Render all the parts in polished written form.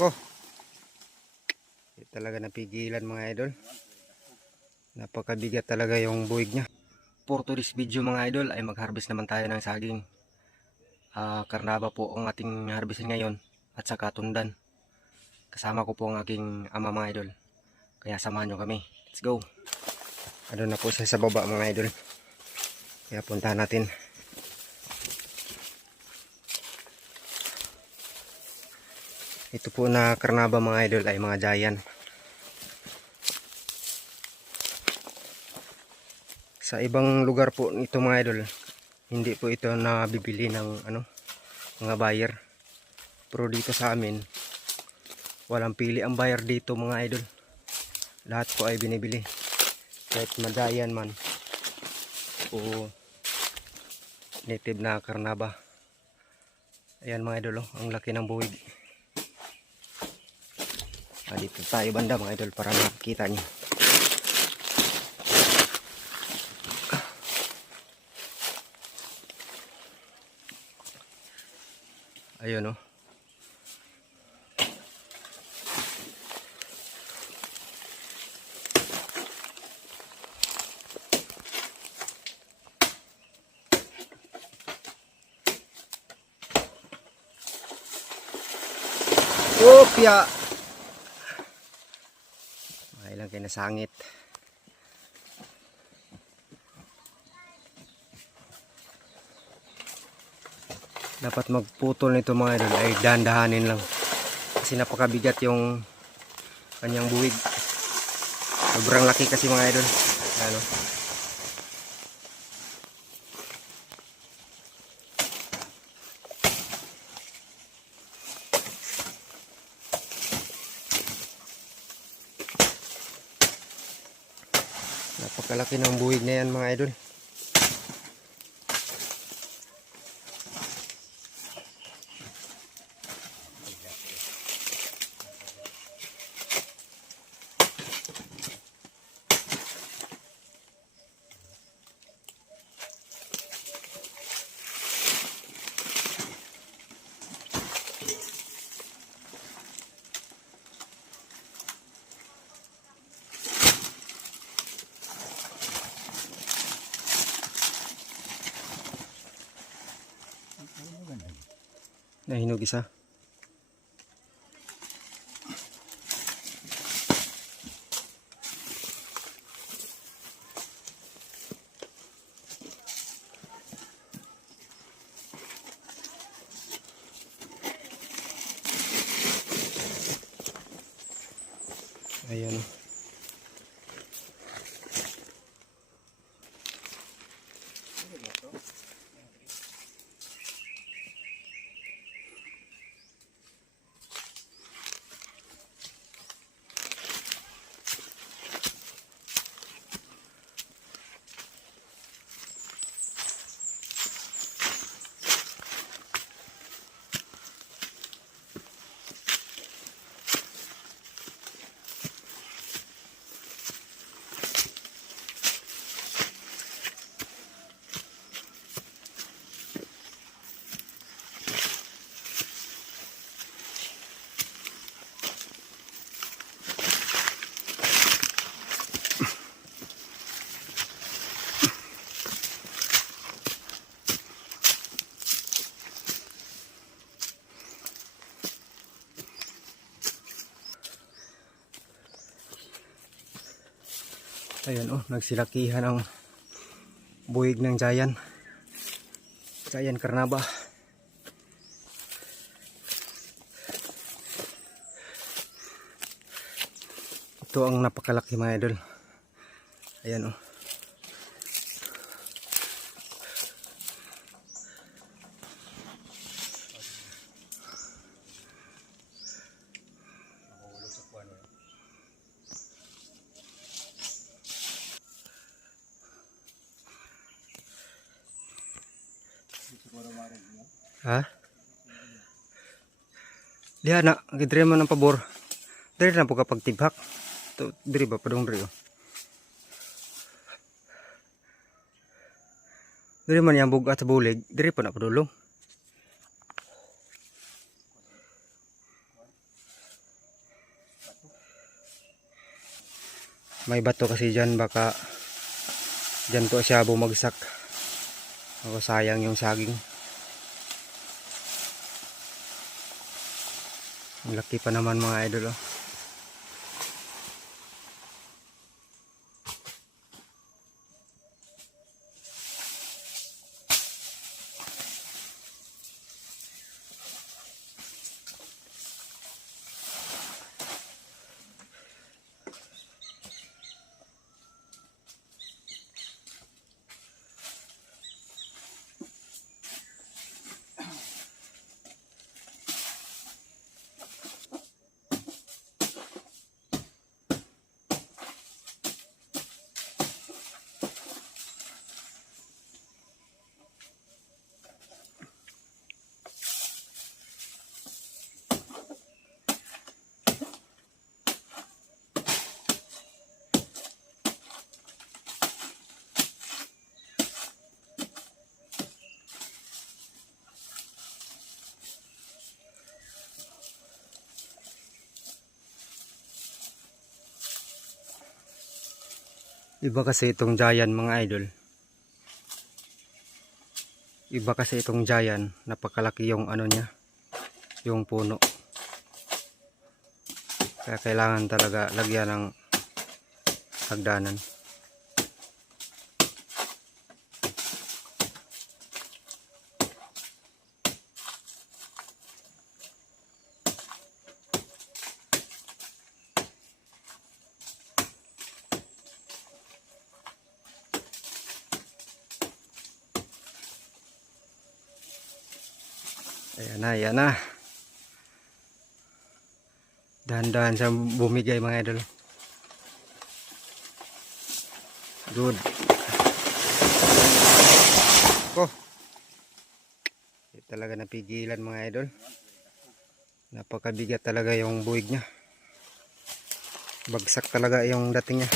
Ko. Hindi talaga napigilan mga idol. Napakabigat talaga yung buwig niya. For today's video mga idol ay mag-harvest naman tayo ng saging. Karnaba po ang ating harvestin ngayon at saka tundan. Kasama ko po ang aking ama mga idol. Kaya samahan nyo kami. Let's go. Ano na po siya sa baba mga idol. Kaya puntahan natin. Ito po na karnaba mga idol ay mga giant. Sa ibang lugar po nito mga idol, hindi po ito nabibili ng mga buyer. Pero dito sa amin, walang pili ang buyer dito mga idol. Lahat po ay binibili. Kahit madayan man o native na karnaba. Ayan mga idol, ang laki ng buwig. Dito tayo banda mga idol para makikita nyo. Ayun Opya. Ay lang kayo nasangit. Dapat magputol nito mga idol ay dahan-dahanin lang. Kasi napakabigat yung kanyang buwig. Sobrang laki kasi mga idol. Napakalaki ng buwig na yan mga idol. Nahinog isa. Ayan. Ayan nagsilakihan ang buwig ng giant karnaba. Ito ang napakalaki mga idol. Ayan Ha? Diha na, gidre mo ng pabor. Dire na po kapag tibhak. To dire ba padung dire. Dire man yang bugat sa bulig, dire pa na padulong. may bato kasi dyan, baka dyan po siya bumagsak. O sayang yung saging. Ang laki pa naman mga idol oh. Iba kasi itong giant mga idol. Iba kasi itong giant. Napakalaki yung ano niya. Yung puno. Kaya kailangan talaga lagyan ng hagdanan. Ayan na. Dahan-dahan siya bumigay mga idol. Good. Oh. Talaga napigilan mga idol. Napakabigat talaga yung buwig niya. Bagsak talaga yung dating niya.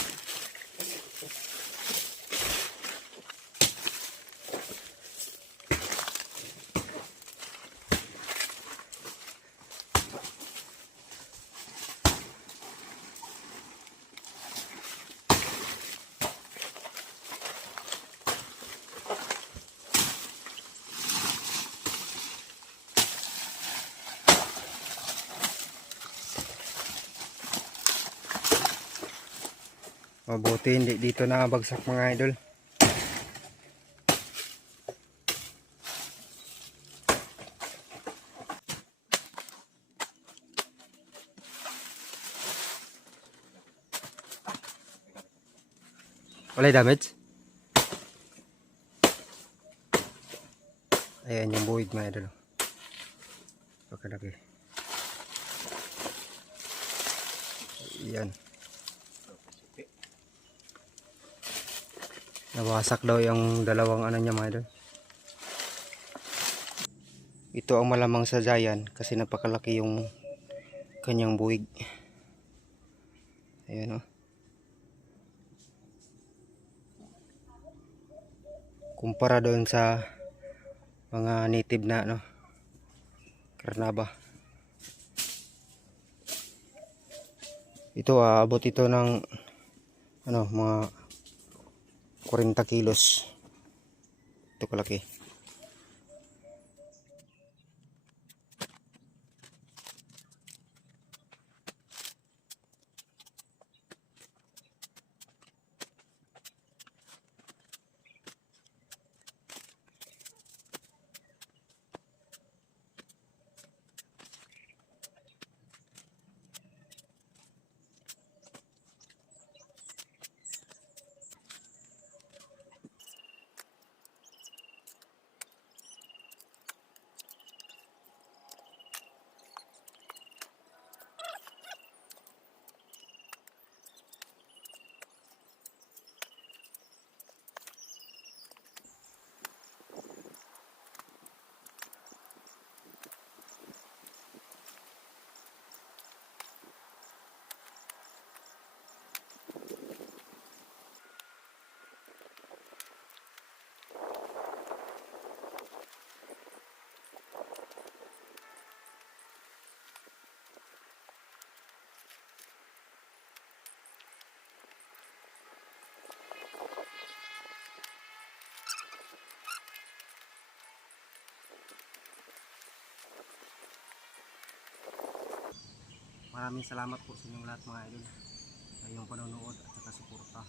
Mabuti hindi dito nakabagsak mga idol. Walay damage. Ayan yung buwig mga idol. Pagkalaki. Ayan. Nawasak daw yung dalawang ano niya mga idol. Ito ang malamang sa giant kasi napakalaki yung kanyang buwig. Ayan o. Kumpara doon sa mga native na ano, karnaba. Ito abot ito ng ano, mga 40 kilos. Ito kalaki. Maraming salamat po sa inyong lahat mga idol sa iyong panonood at saka suporta.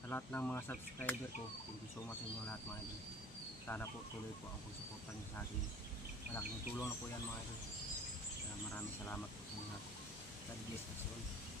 Sa lahat ng mga subscriber ko, thank you so much sa inyong lahat mga idol. Sana po tuloy po ang pagsuporta niyo sa akin. Malaking tulong na po yan mga idol. Kaya maraming salamat po sa inyo lahat. God bless us all.